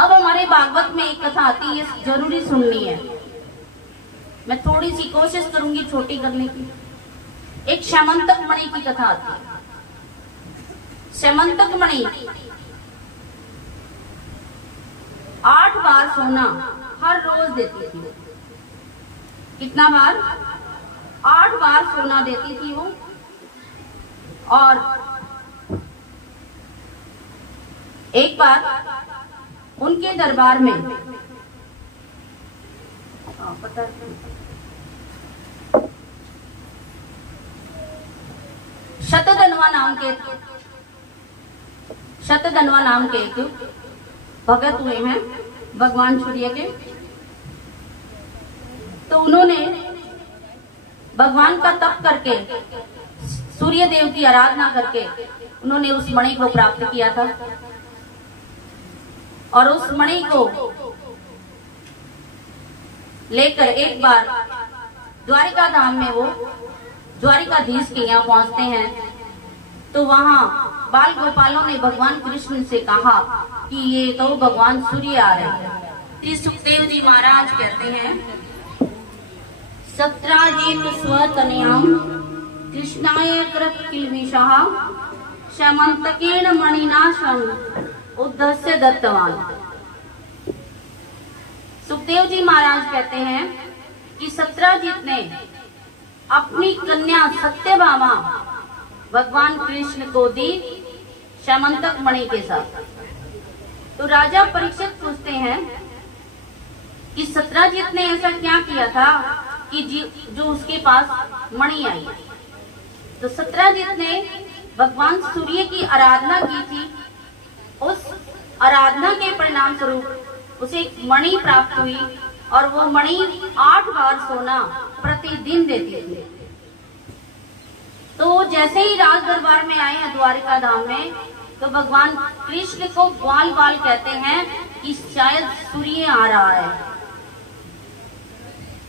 अब हमारे भागवत में एक कथा आती है, जरूरी सुननी है। मैं थोड़ी सी कोशिश करूंगी छोटी करने की। एक शैमंतक मणि की कथा आती है। शैमंतक मणि 8 बार सोना हर रोज देती थी। कितना बार? 8 बार सोना देती थी वो। और एक बार उनके दरबार में पता शतधन्वा नाम के एक भगत हुए हैं भगवान सूर्य के। तो उन्होंने भगवान का तप करके, सूर्य देव की आराधना करके उन्होंने उस मणि को प्राप्त किया था। और उस मणि को लेकर एक बार द्वारिका धाम में वो द्वारिकाधीश के यहाँ पहुंचते हैं। तो वहां बाल गोपालों ने भगवान कृष्ण से कहा कि ये तो भगवान सूर्य आ रहे हैं। सुखदेव जी महाराज कहते हैं, सत्राजित स्वतनयाम कृष्णाय कृत किल्बिषः शैमंतकेन मणिनाशं उद्धस्य दत्तवान। सुखदेव जी महाराज कहते हैं कि सत्राजित ने अपनी कन्या सत्यभामा भगवान कृष्ण को दी शैमंतक मणि के साथ। तो राजा परीक्षित पूछते हैं कि सत्राजित ने ऐसा क्या किया था कि जो उसके पास मणि आई। तो सत्राजित ने भगवान सूर्य की आराधना की थी। उस आराधना के परिणाम स्वरूप उसे एक मणि प्राप्त हुई और वो मणि 8 बार सोना प्रतिदिन देती थी। तो जैसे ही राज दरबार में आए हैं द्वारिका धाम में, तो भगवान कृष्ण को ग्वाल बाल कहते हैं कि शायद सूर्य आ रहा है।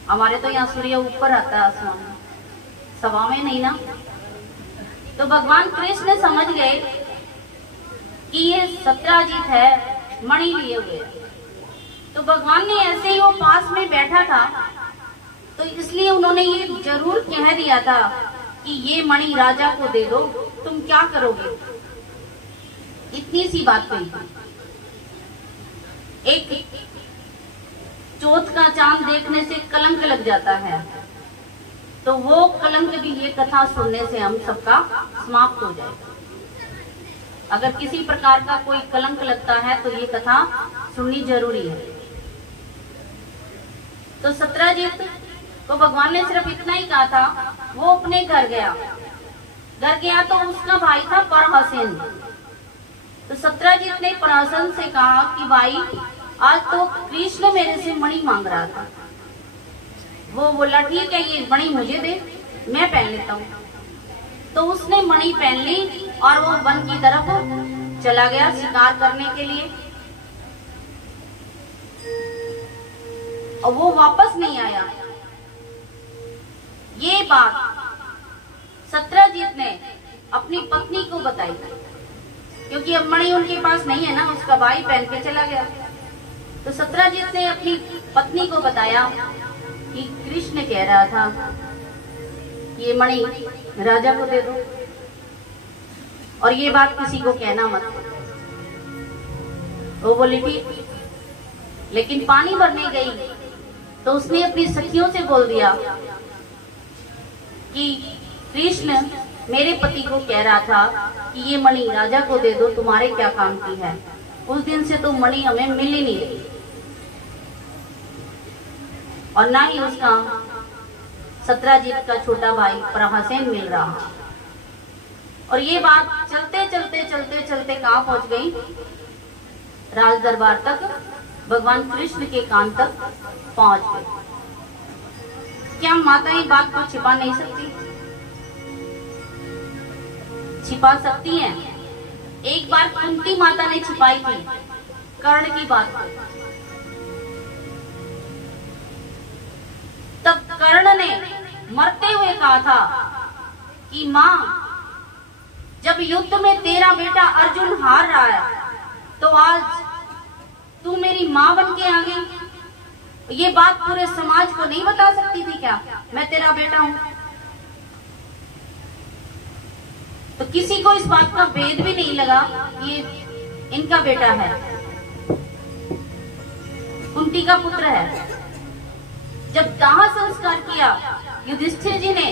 हमारे तो यहाँ सूर्य ऊपर आता है आसमान में, सभा में नहीं ना। तो भगवान कृष्ण समझ गए कि ये सत्राजित है, मणि लिए हुए। तो भगवान ने ऐसे ही वो पास में बैठा था, तो इसलिए उन्होंने ये जरूर कह दिया था कि ये मणि राजा को दे दो, तुम क्या करोगे। इतनी सी बात कही। एक चौथ का चांद देखने से कलंक लग जाता है, तो वो कलंक भी ये कथा सुनने से हम सबका समाप्त हो जाएगा। अगर किसी प्रकार का कोई कलंक लगता है तो ये कथा सुननी जरूरी है। तो सत्राजित को भगवान ने सिर्फ इतना ही कहा था। वो अपने घर गया तो उसका भाई था परहसन। तो सत्राजित ने परहसन से कहा कि भाई, आज तो कृष्ण मेरे से मणि मांग रहा था। वो बोला ठीक है, ये मणि मुझे दे, मैं पहन लेता हूँ। तो उसने मणि पहन ली और वो वन की तरफ चला गया शिकार करने के लिए। और वो वापस नहीं आया। ये बात सत्राजित ने अपनी पत्नी को बताई, क्योंकि अब मणि उनके पास नहीं है ना, उसका भाई पहन के चला गया। तो सत्राजित ने अपनी पत्नी को बताया कि कृष्ण कह रहा था ये मणि राजा को दे दो, और ये बात किसी को कहना मत। वो बोली ठीक। लेकिन पानी भरने गई तो उसने अपनी सखियों से बोल दिया कि कृष्ण मेरे पति को कह रहा था कि ये मणि राजा को दे दो, तुम्हारे क्या काम की है। उस दिन से तो मणि हमें मिल ही नहीं रही, और ना ही उसका सत्राजित का छोटा भाई परहसन मिल रहा। और ये बात चलते चलते कहाँ पहुंच गई? राज दरबार तक, भगवान कृष्ण के कान तक पहुंच गई। क्या माताएं बात को छिपा नहीं सकती? छिपा सकती हैं। एक बार कुंती माता ने छिपाई थी कर्ण की बात को। तब कर्ण ने मरते हुए कहा था कि मां, जब युद्ध में तेरा बेटा अर्जुन हार रहा है, तो आज तू मेरे माँ बन के आ गई। ये बात पूरे समाज को नहीं बता सकती थी क्या, मैं तेरा बेटा हूं? तो किसी को इस बात का भेद भी नहीं लगा ये इनका बेटा है, कुंती का पुत्र है। जब दाह संस्कार किया युधिष्ठिर जी ने,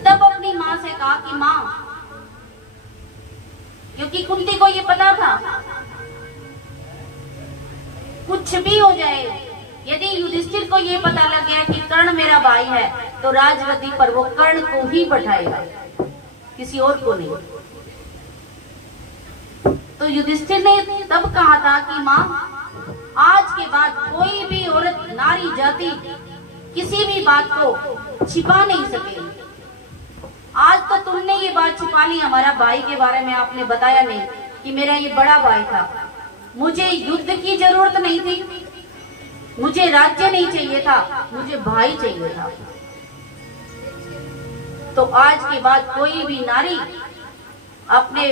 तब अपनी माँ से कहा कि माँ, क्योंकि कुंती को ये पता था कुछ भी हो जाए, यदि युधिष्ठिर को ये पता लग गया कि कर्ण मेरा भाई है तो राजगद्दी पर वो कर्ण को ही बैठाएगा, किसी और को नहीं। तो युधिष्ठिर ने तब कहा था कि माँ, आज के बाद कोई भी औरत, नारी जाति किसी भी बात को छिपा नहीं सकेगी। आज तो तुमने ये बात छिपा ली, हमारा भाई के बारे में आपने बताया नहीं कि मेरा ये बड़ा भाई था, मुझे युद्ध की जरूरत नहीं थी, मुझे राज्य नहीं चाहिए था, मुझे भाई चाहिए था। तो आज के बाद कोई भी नारी अपने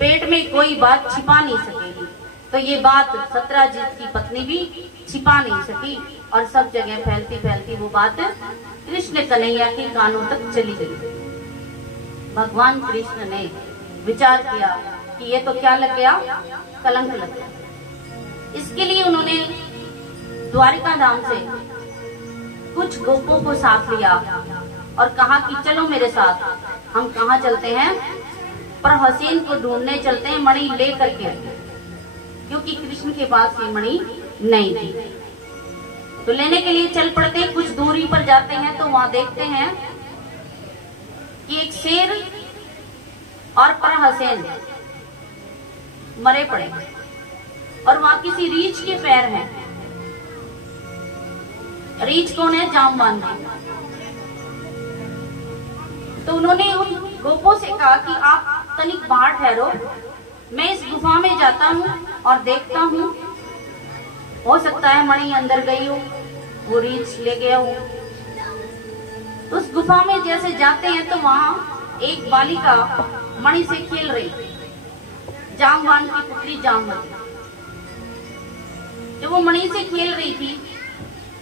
पेट में कोई बात छिपा नहीं सकेगी। तो ये बात सत्राजित की पत्नी भी छिपा नहीं सकी और सब जगह फैलती फैलती वो बात कृष्ण कन्हैया के कानों तक चली गई। भगवान कृष्ण ने विचार किया कि ये तो क्या लग गया, कलंक लग गया। इसके लिए उन्होंने द्वारिका धाम से कुछ गोपों को साथ लिया और कहा कि चलो मेरे साथ, हम कहाँ चलते हैं, पर हसीन को ढूंढने चलते हैं, मणि ले करके, क्योंकि कृष्ण के पास ये मणि नहीं थी। तो लेने के लिए चल पड़ते हैं। कुछ दूरी पर जाते हैं तो वहां देखते हैं कि एक शेर और परहसेन मरे पड़े और वहां किसी रीछ के पैर हैं। रीछ कौन है? जामवान। तो उन्होंने उन गोपों से कहा कि आप तनिक बाहर ठहरो, मैं इस गुफा में जाता हूँ और देखता हूँ, हो सकता है मणि अंदर गई हो, वो रीछ ले गया हो। तो उस गुफा में जैसे जाते हैं तो वहां एक बालिका मणि से खेल रही, जामवान की पुत्री जामवती। जब वो मणि से खेल रही थी,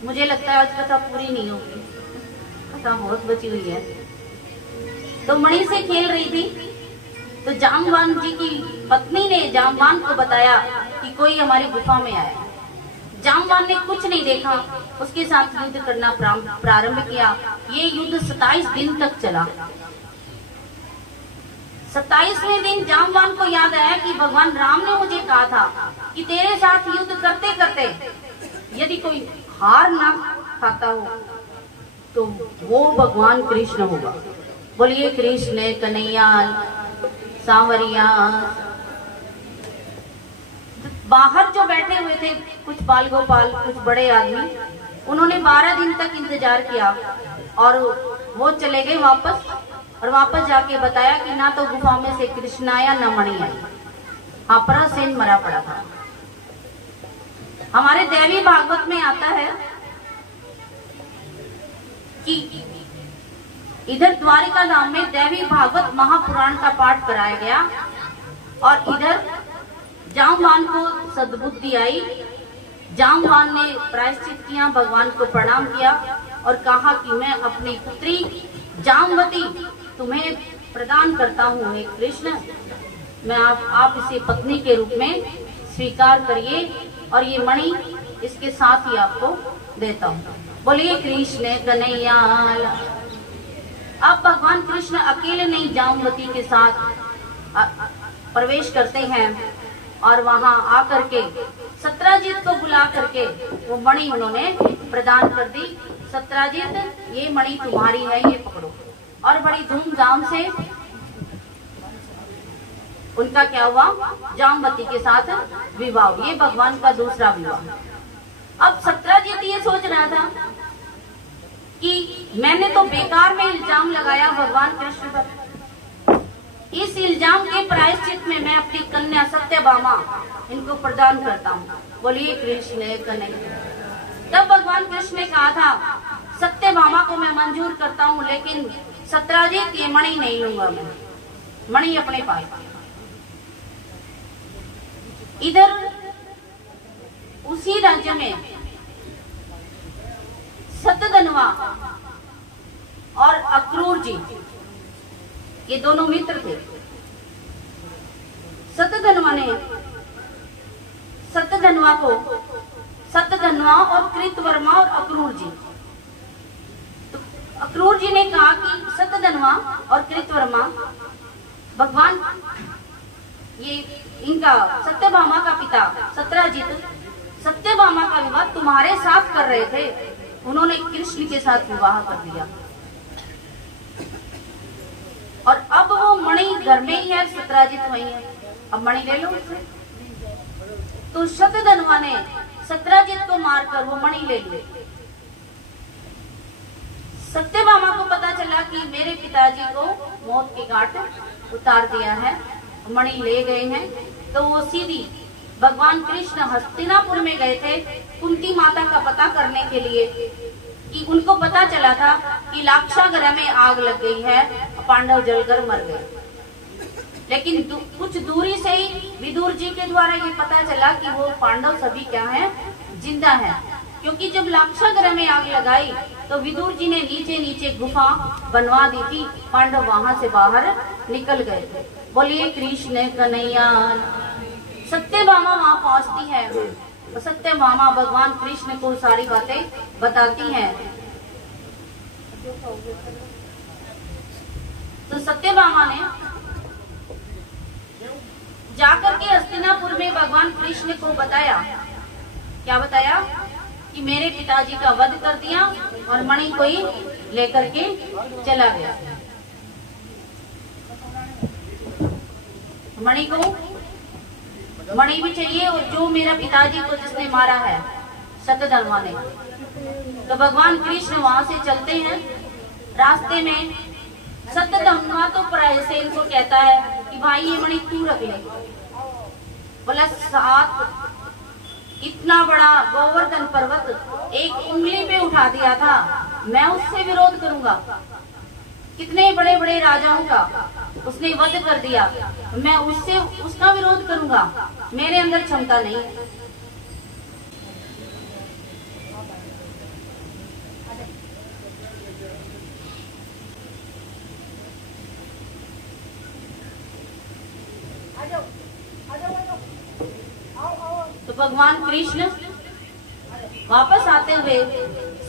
मुझे लगता है आज कथा पूरी नहीं होगी, कथा बहुत बची हुई है। तो मणि से खेल रही थी तो जामवान जी की पत्नी ने जामवान को बताया कि कोई हमारी गुफा में आया। जामवान ने कुछ नहीं देखा, उसके साथ युद्ध करना प्रारंभ किया। ये युद्ध 27 दिन तक चला। 27वें दिन जामवान को याद आया कि भगवान राम ने मुझे कहा था कि तेरे साथ युद्ध करते करते यदि कोई हार ना खाता हो तो वो भगवान कृष्ण होगा। बोलिए कृष्ण कन्हैया सांवरिया। बाहर जो बैठे हुए थे कुछ बाल गोपाल, कुछ बड़े आदमी, उन्होंने 12 दिन तक इंतजार किया और वो चले गए वापस, और वापस जाके बताया कि ना तो गुफा में से कृष्ण आया ना मणि आई। हाँ, परहसेन मरा पड़ा था। हमारे देवी भागवत में आता है कि इधर द्वारिका धाम में देवी भागवत महापुराण का पाठ कराया गया और इधर जामवान को सद्बुद्धि आई। जामवान ने प्रायश्चित किया, भगवान को प्रणाम किया और कहा कि मैं अपनी पुत्री जामवती तुम्हें प्रदान करता हूँ। हे कृष्ण, मैं आप इसे पत्नी के रूप में स्वीकार करिए और ये मणि इसके साथ ही आपको देता हूँ। बोलिए कृष्ण कन्हैया। अब भगवान कृष्ण अकेले नहीं जामवती के साथ प्रवेश करते हैं और वहां आकर के सत्राजित को बुला करके वो मणि उन्होंने प्रदान कर दी। सत्राजित, ये मणि तुम्हारी है, ये पकड़ो। और बड़ी धूमधाम से उनका क्या हुआ, जामवती के साथ विवाह। ये भगवान का दूसरा विवाह। अब सत्राजित ये सोच रहा था कि मैंने तो बेकार में इल्जाम लगाया भगवान कृष्ण पर, इस इल्जाम के प्रायश्चित में मैं अपनी कन्या सत्यभामा इनको प्रदान करता हूँ। बोलिए कृष्ण कन्हैया। तब भगवान कृष्ण ने कहा था सत्यभामा को मैं मंजूर करता हूँ, लेकिन सत्राजित ये मणि नहीं लूंगा, मैं मणि अपने पास। इधर उसी राज्य में सतधनवा और अक्रूर जी, ये दोनों मित्र थे। सतधनवा और कृतवर्मा और अक्रूर जी, तो अक्रूर जी ने कहा कि सतधनवा और कृतवर्मा भगवान, ये इनका सत्यभामा का पिता सत्राजित सत्यभामा का विवाह तुम्हारे साथ कर रहे थे, उन्होंने कृष्ण के साथ विवाह कर दिया और अब वो मणि घर में ही है, सत्राजित वही है, अब मणि ले लो उससे। तो शतधनवा ने सत्राजित को मारकर वो मणि ले ली। सत्यभामा को पता चला कि मेरे पिताजी को मौत के घाट उतार दिया है, मणि ले गए हैं, तो वो सीधी भगवान कृष्ण हस्तिनापुर में गए थे कुंती माता का पता करने के लिए, कि उनको पता चला था कि लाक्षागृह में आग लग गई है, पांडव जलकर मर गए। लेकिन कुछ दूरी से ही विदुर जी के द्वारा ये पता चला कि वो पांडव सभी क्या हैं, जिंदा हैं, क्योंकि जब लाक्षागृह में आग लगाई तो विदुर जी ने नीचे नीचे गुफा बनवा दी थी, पांडव वहां से बाहर निकल गए थे। बोलिए कृष्ण कन्हैया। सत्यभामा वहां पहुंचती है, तो सत्यभामा भगवान कृष्ण को सारी बातें बताती हैं। तो सत्यभामा ने जाकर के हस्तिनापुर में भगवान कृष्ण को बताया, क्या बताया, कि मेरे पिताजी का वध कर दिया और मणि को ही लेकर के चला गया। मणि भी चाहिए और जो मेरा पिताजी को जिसने मारा है सतधनवा ने। तो भगवान कृष्ण वहां से चलते हैं, रास्ते में सतधनवा तो प्रायसेन को कहता है कि भाई ये मणि तू रख ले। बोला साथ इतना बड़ा गोवर्धन पर्वत एक उंगली पे उठा दिया था, मैं उससे विरोध करूंगा? कितने बड़े बड़े राजाओं का उसने वध कर दिया, मैं उससे उसका विरोध करूंगा? मेरे अंदर क्षमता नहीं। तो भगवान कृष्ण वापस आते हुए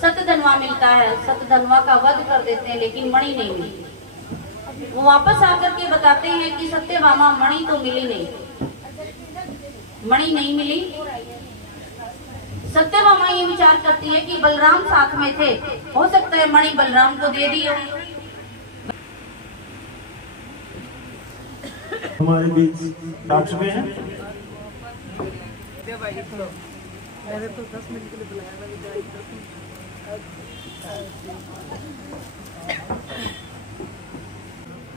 सतधनवा मिलता है, सतधनवा का वध कर देते हैं, लेकिन मणि नहीं मिली। वो वापस आकर के बताते हैं कि सत्यभामा मणि तो मिली नहीं, मणि नहीं मिली। सत्यभामा ये विचार करती है कि बलराम साथ में थे, हो सकता है मणि बलराम को दे दी हो। हमारे बीच आ चुके हैं। मैंने तो 10 मिनट के लिए बुलाया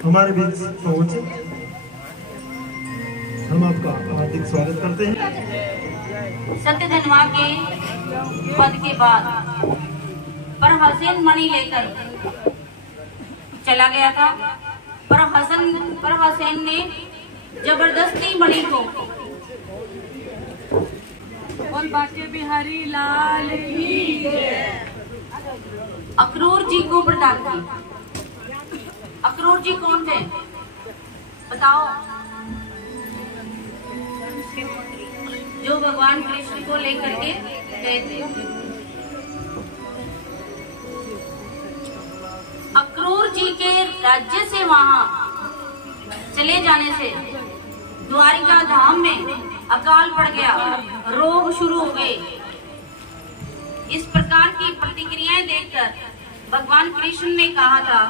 हमारे बीच पहुंचे, हम आपका हार्दिक स्वागत करते हैं। सत्यधनवा के पद के बाद प्रहसन मणि लेकर चला गया था। प्रहसन ने जबरदस्ती मणि को और बाके बिहारी लाल की अक्रूर जी को प्रदान की। अक्रूर जी कौन थे बताओ? जो भगवान कृष्ण को लेकर के गए थे। अक्रूर जी के राज्य से वहां चले जाने से द्वारिका धाम में अकाल पड़ गया, रोग शुरू हो गए। इस प्रकार की प्रतिक्रियाएं देखकर भगवान कृष्ण ने कहा था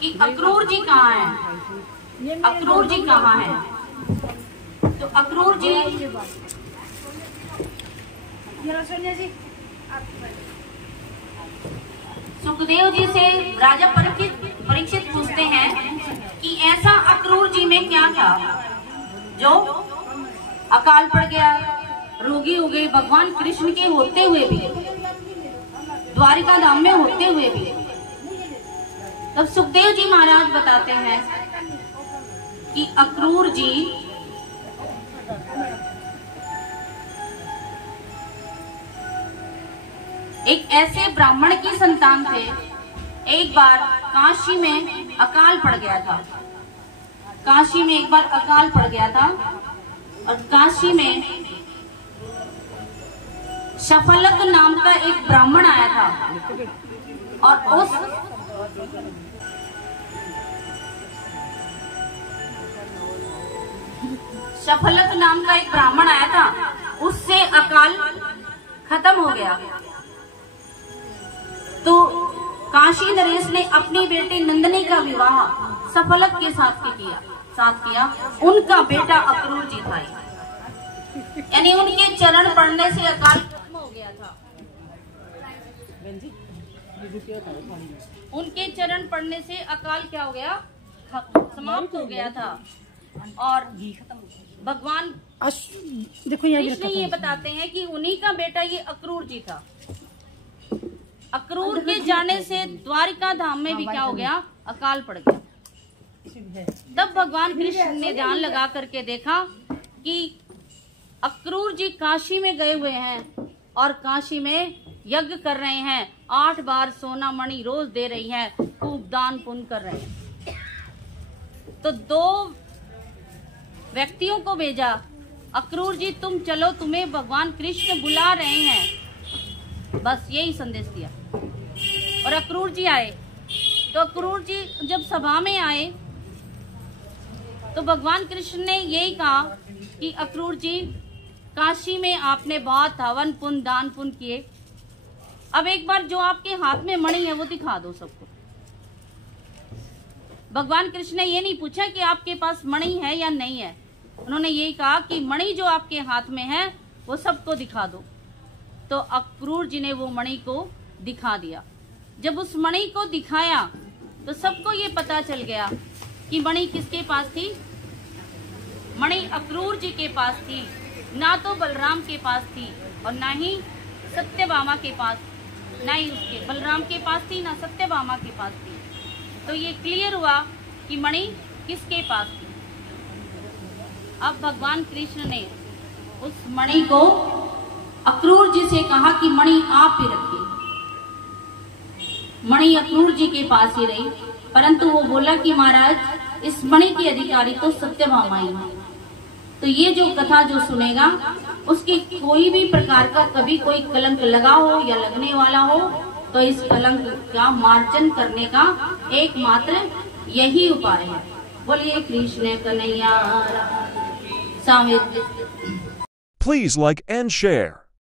कि अक्रूर जी कहाँ हैं? अक्रूर जी कहाँ हैं? तो अक्रूर जी सुखदेव जी से राजा परीक्षित पूछते हैं कि ऐसा अक्रूर जी में क्या था जो अकाल पड़ गया, रोगी हो गए, भगवान कृष्ण के होते हुए भी, द्वारिका धाम में होते हुए भी। तब सुखदेव जी महाराज बताते हैं कि अक्रूर जी एक ऐसे ब्राह्मण की संतान थे। एक बार काशी में अकाल पड़ गया था। काशी में एक बार अकाल पड़ गया था और काशी में शफलक नाम का एक ब्राह्मण आया था और उस शफलक नाम का एक ब्राह्मण आया था, उससे अकाल खत्म हो गया। तो काशी नरेश ने अपनी बेटी नंदिनी का विवाह शफलक के साथ किया। उनका बेटा अक्रूर जी था, यानी उनके चरण पड़ने से अकाल खत्म हो गया था। उनके चरण पड़ने से अकाल क्या हो गया? समाप्त हो गया था। और भगवान देखो कृष्ण ये बताते हैं कि उन्हीं का बेटा ये अक्रूर जी था। अक्रूर के जाने से द्वारिका धाम में भी क्या हो गया? अकाल पड़ गया। तब भगवान कृष्ण ने ध्यान लगा करके देखा कि अक्रूर जी काशी में गए हुए हैं और काशी में यज्ञ कर रहे हैं, 8 बार सोना मणि रोज दे रही हैं, खूब दान पुण्य कर रहे हैं। तो 2 व्यक्तियों को भेजा, अक्रूर जी तुम चलो, तुम्हें भगवान कृष्ण बुला रहे हैं। बस यही संदेश दिया और अक्रूर जी आए। तो अक्रूर जी जब सभा में आए तो भगवान कृष्ण ने यही कहा कि अक्रूर जी, काशी में आपने बहुत हवन पुण्य दान पुण्य किए, अब एक बार जो आपके हाथ में मणि है वो दिखा दो सबको। भगवान कृष्ण ने ये नहीं पूछा कि आपके पास मणि है या नहीं है, उन्होंने यही कहा कि मणि जो आपके हाथ में है वो सबको दिखा दो। तो अक्रूर जी ने वो मणि को दिखा दिया। जब उस मणि को दिखाया तो सबको ये पता चल गया कि मणि किसके पास थी? मणि अक्रूर जी के पास थी, ना तो बलराम के पास थी और ना ही सत्यभामा के पास, ना ही उसके बलराम के पास थी, ना सत्यभामा के पास थी। तो ये क्लियर हुआ कि मणि किसके पास थी। अब भगवान कृष्ण ने उस मणि को अक्रूर जी से कहा कि मणि आप ही रखिए। मणि अक्रूर जी के पास ही रही, परंतु वो बोला कि महाराज इस मणि की अधिकारी तो सत्यभामा ही है। तो ये जो कथा जो सुनेगा उसकी कोई भी प्रकार का कभी कोई कलंक लगा हो या लगने वाला हो तो इस कलंक का मार्जन करने का एकमात्र यही उपाय है। बोलिए Krishna Kanhaiya. Please like and share.